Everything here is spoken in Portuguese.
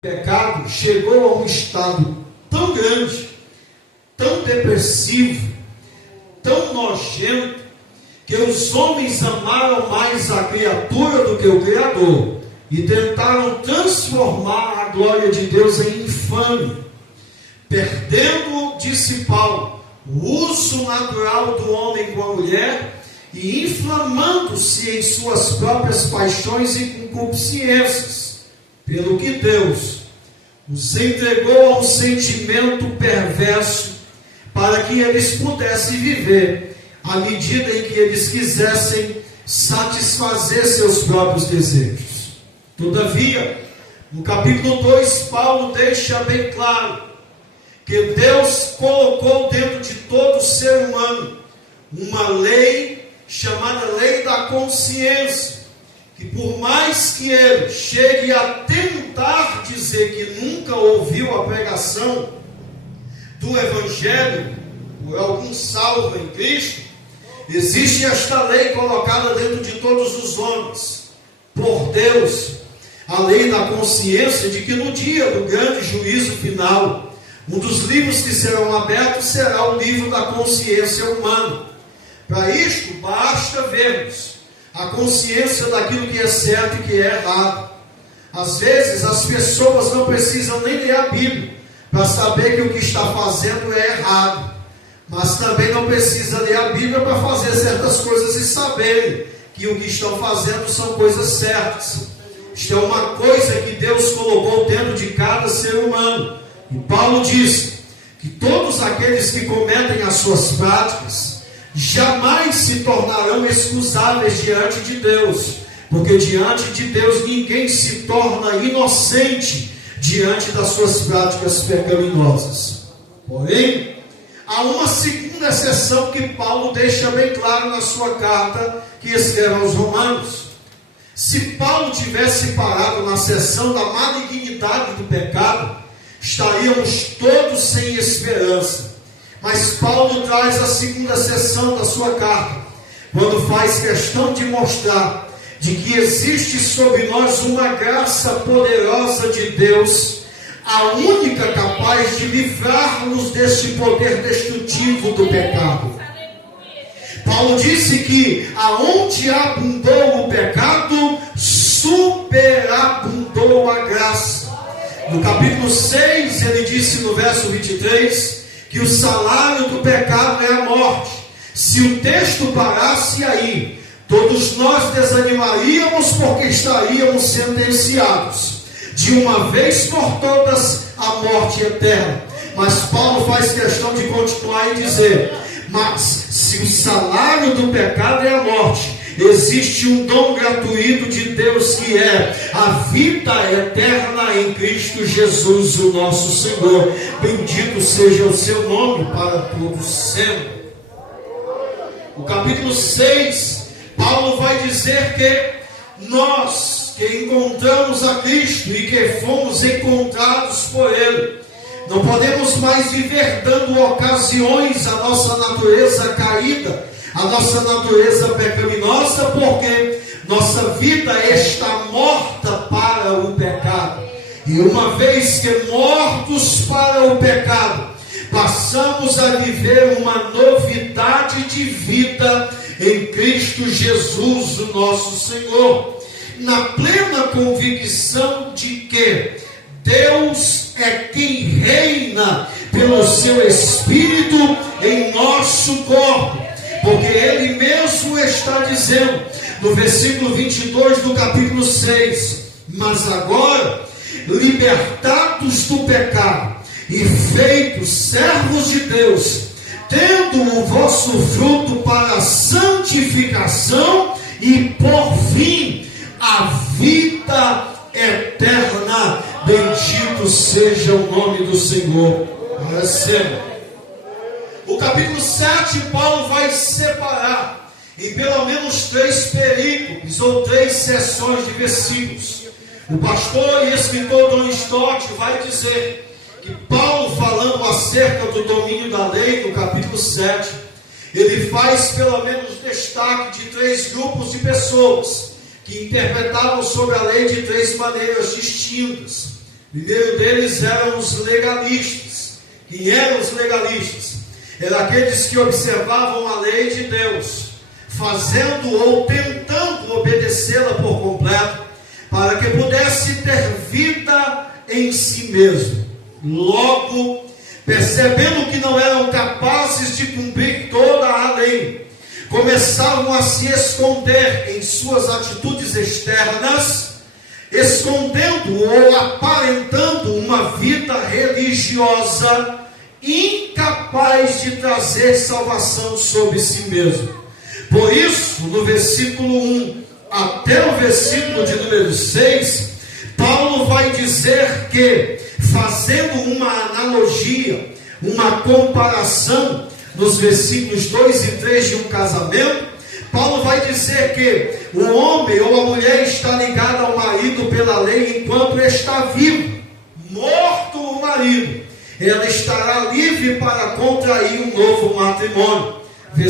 pecado chegou a um estado tão grande, tão depressivo, tão nojento, que os homens amaram mais a criatura do que o Criador e tentaram transformar a glória de Deus em infame, perdendo, disse Paulo, o uso natural do homem com a mulher e inflamando-se em suas próprias paixões e concupiscências, pelo que Deus os entregou a um sentimento perverso para que eles pudessem viver à medida em que eles quisessem satisfazer seus próprios desejos. Todavia, no capítulo 2, Paulo deixa bem claro que Deus colocou dentro de todo ser humano uma lei chamada lei da consciência, que por mais que ele chegue a tentar dizer que nunca ouviu a pregação do Evangelho por algum salvo em Cristo, existe esta lei colocada dentro de todos os homens, por Deus, a lei da consciência, de que no dia do grande juízo final, um dos livros que serão abertos será o livro da consciência humana. Para isto, basta vermos a consciência daquilo que é certo e que é errado. Às vezes, as pessoas não precisam nem ler a Bíblia para saber que o que está fazendo é errado. Mas também não precisa ler a Bíblia para fazer certas coisas e saberem que o que estão fazendo são coisas certas. Isto é uma coisa que Deus colocou dentro de cada ser humano. E Paulo diz que todos aqueles que cometem as suas práticas jamais se tornarão excusáveis diante de Deus, porque diante de Deus ninguém se torna inocente diante das suas práticas pecaminosas. Porém, há uma segunda exceção que Paulo deixa bem claro na sua carta que escreve aos Romanos. Se Paulo tivesse parado na seção da malignidade do pecado, estaríamos todos sem esperança. Mas Paulo traz a segunda seção da sua carta, quando faz questão de mostrar de que existe sobre nós uma graça poderosa de Deus, a única capaz de livrar-nos deste poder destrutivo do pecado. Paulo disse que aonde abundou o pecado, superabundou a graça. No capítulo 6, ele disse no verso 23, que o salário do pecado é a morte. Se o texto parasse aí, todos nós desanimaríamos, porque estaríamos sentenciados de uma vez por todas à morte eterna. Mas Paulo faz questão de continuar e dizer: mas se o salário do pecado é a morte, existe um dom gratuito de Deus, que é a vida eterna em Cristo Jesus, o nosso Senhor. Bendito seja o seu nome para todos sempre. No capítulo 6, Paulo vai dizer que nós que encontramos a Cristo e que fomos encontrados por Ele, não podemos mais viver dando ocasiões à nossa natureza caída, a nossa natureza pecaminosa, porque nossa vida está morta para o pecado. E uma vez que mortos para o pecado, passamos a viver uma novidade de vida em Cristo Jesus, o nosso Senhor, na plena convicção de que Deus é quem reina pelo seu Espírito em nosso corpo. Porque Ele mesmo está dizendo, no versículo 22 do capítulo 6, mas agora, libertados do pecado e feitos servos de Deus, tendo o vosso fruto para a santificação e por fim a vida eterna, bendito seja o nome do Senhor. Receba. O capítulo 7, Paulo vai separar em pelo menos 3 perícopes ou 3 seções de versículos. O pastor e escritor John Stott vai dizer que Paulo, falando acerca do domínio da lei, no capítulo 7, ele faz pelo menos destaque de 3 grupos de pessoas que interpretavam sobre a lei de 3 maneiras distintas. primeiro deles eram os legalistas. Quem eram os legalistas? Eram aqueles que observavam a lei de Deus, fazendo ou tentando obedecê-la por completo, para que pudesse ter vida em si mesmo. Logo, percebendo que não eram capazes de cumprir toda a lei, começavam a se esconder em suas atitudes externas, escondendo ou aparentando uma vida religiosa, incapaz de trazer salvação sobre si mesmo. Por isso, no versículo 1 até o versículo de número 6, Paulo vai dizer que, fazendo uma analogia, uma comparação, nos versículos 2 e 3 de um casamento, Paulo vai dizer que o homem ou a mulher está ligada ao marido pela lei enquanto está vivo. Morto o marido, ela estará livre para contrair um novo matrimônio.